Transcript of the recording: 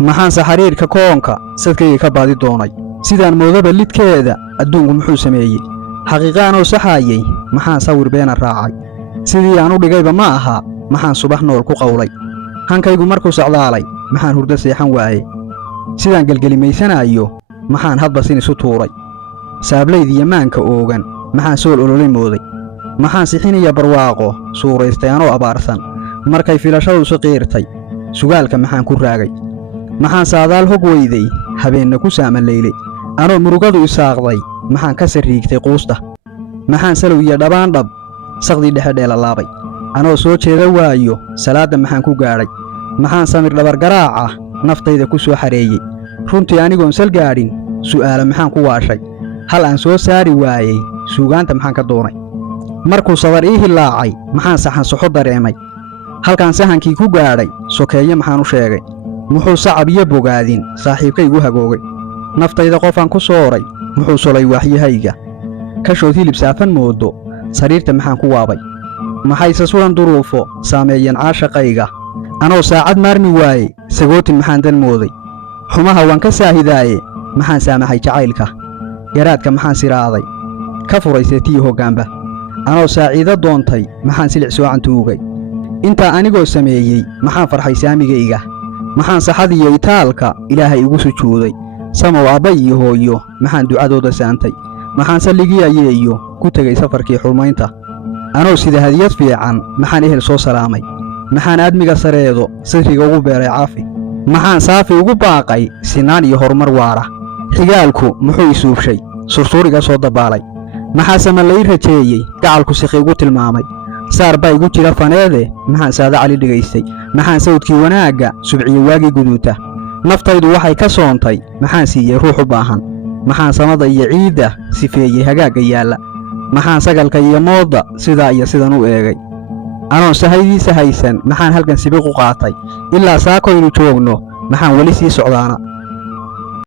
maxaan saxariirka koonka sadkayga ka baadi doonay sidaan moodaba lidkeeda adduunku muxuu sameeyey xaqiiqaanoo saxaayay maxaan sawir beena raacay sidii aan u dhigayba ma aha maxaan subax nool ku qawlay hankaygu markuu socdaalay maxaan hurdo seexan waaye sidaan gelgelimaysanaayo maxaan hadba sin isu tuuray saablaydiiyo maanka oogan maxaan sool ololay mooday maxaan sixinaya barwaaqo suuraystay anoo abaarsan markay filashadu saqiirtay sugaalka maxaan ku raagay maxaan saadaal hog weyday habeenna ku saamalaylay anoo murugadu isaaqday maxaan ka sariigtay quusta maxaan salow iyo dhabaandhab saqdii dhexe dheelalaabay anoo soo jeeda waayo salaadda maxaan ku gaadhay maxaan samir dhabargaraaca naftayda ku soo xareeyey runtii anigoon sal gaadhin su'aala maxaan ku waashay hal aan soo saari waayey suugaanta maxaan ka doonay markuu sabar ii hilaacay maxaan saxan soxo dareemay halkaan sahankii ku gaadhay sokeeye maxaan u sheegay muxuu sacab iyo bogaadin saaxiibkaygu hagoogay naftayda qofaan ku sooray muxuu solay waaxyahayga kashood hilib saafan moodo sariirta maxaan ku waabay maxayse sulan duruufo saameeyeen caashaqayga anoo saacad maarmi waaye sagootin maxaan dan mooday xumaha waan ka saahidaaye maxaan saamaxay jacaylka garaadka maxaan siraaday ka furaysay tii hoggaanba anoo saaciido doontay maxaan silic soo cantuugay intaa anigoo sameeyey maxaan farxay saamigayga maxaan saxadiyo itaalka ilaahay igu sujuuday samow aabba iyo hooyo maxaan ducadooda saantay maxaan salligii ayeeyo ku tegay safarkii xurmaynta anoo sida hadiyad fiican maxaan ehel soo salaamay maxaan aadmiga sareedo sadriga ugu beeray caafi maxaan saafi ugu baaqay sinaan iyo horumar waara xigaalku muxuu isuubshay sursuuriga soo dabaalay maxaa samalay rajeeyey gacalku siqi ugu tilmaamay saar baa igu jira faneede maxaan saada cali dhigaystay maxaan sawdkii wanaagga subciye waagii guduuta naftaydu waxay ka soontay maxaan siiyey ruux u baahan maxaan samada iyo ciidda sifeeyey hagaagga yaalla maxaan sagalka iyo moodda sidaa iyo sidan u eegay anoon sahaydiisa haysan maxaan halkan sibiq u qaatay ilaa saakoynu joogno maxaan weli sii socdaana